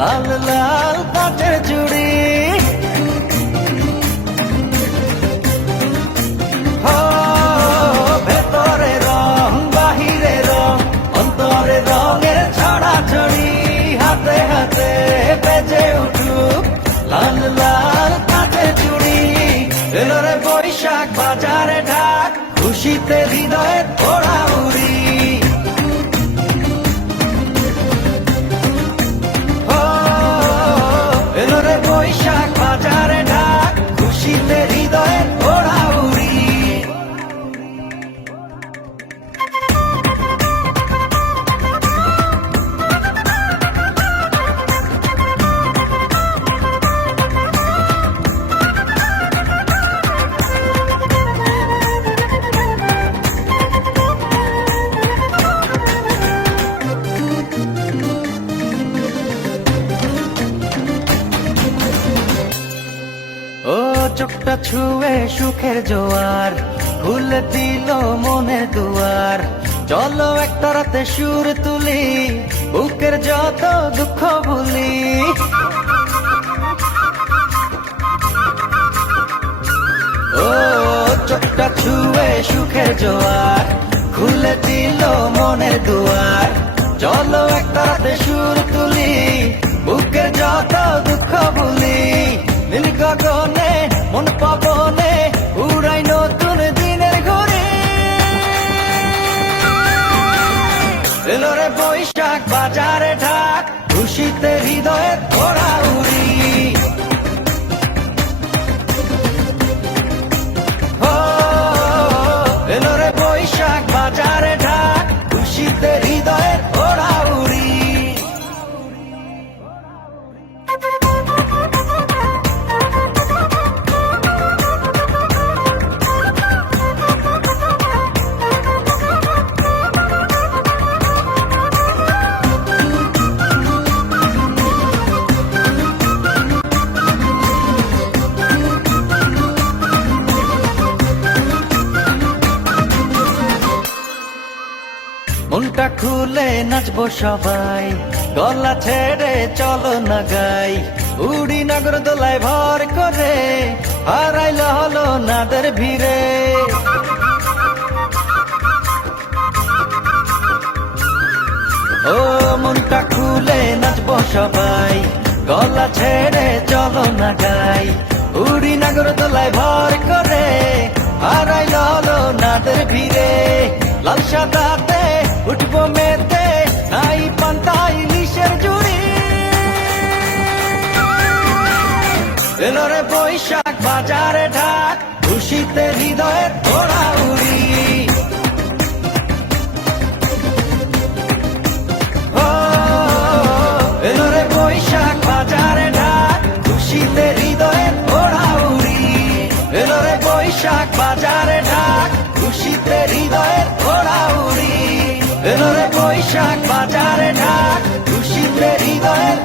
লাল লাল কাঠের চুড়ি। ভেতরে রং বাহিরে রং, অন্তরে রঙের ছড়াছড়ি। হাতে হাতে বেজে উঠুক লাল লাল কাঠের চুড়ি। এলো রে বৈশাখ বাজারে ঢাক, খুশিতে হৃদয়ের ওড়া উড়ি। এলো রে বৈশাখ বাজারে ঢাক, খুশিতে হৃদয়ের ওড়া উড়ি। ও চোখটা ছুঁয়ে সুখের জোয়ার, খুলে দিল মনের দুয়ার। চলো একটা রাতে সুর তুলি, বুকের যত দুঃখ ভুলি। ও চোখটা ছুঁয়ে সুখের জোয়ার, খুলে দিল মনের দুয়ার। চলো একটা রাতে সুর তুলি, বুকের যত দুঃখ ভুলি। নীল গগনে মন পাবনে উড়াই নতুন দিনের ঘুরি। এলো রে বৈশাখ বাজারে ঢাক, খুশিতে হৃদয়ের ওড়া উড়ি। এলো রে বৈশাখ বাজারে ঢাক, খুশিতে হৃদয়ের ওড়া উড়ি। মনটা খুলে নাচবো সবাই, গলা ছেড়ে চলো না গাই। উড়ি নগর দোলায় ভর করে, হারাইল হলো নাদের ভিড়ে। ও মনটা খুলে নাচবো সবাই, গলা ছেড়ে চলো না গাই। উড়ি নগর দোলায় ভর করে, হারাইল হলো নাদের ভিড়ে। লাল সাদাতে উঠবো মেতে, নাই পান্তা ইলিশের জুড়ি। এলো রে বৈশাখ বাজারে ঢাক, খুশিতে হৃদয়ের ওড়া উড়ি। এলো রে বৈশাখ বাজারে ঢাক, খুশিতে হৃদয়ের ওড়া উড়ি। এলো রে বৈশাখ বাজারে ঢাক, খুশিতে হৃদয়ের ওড়া উড়ি। এলো রে বৈশাখ বাজারে ঢাক, খুশিতে হৃদয়ের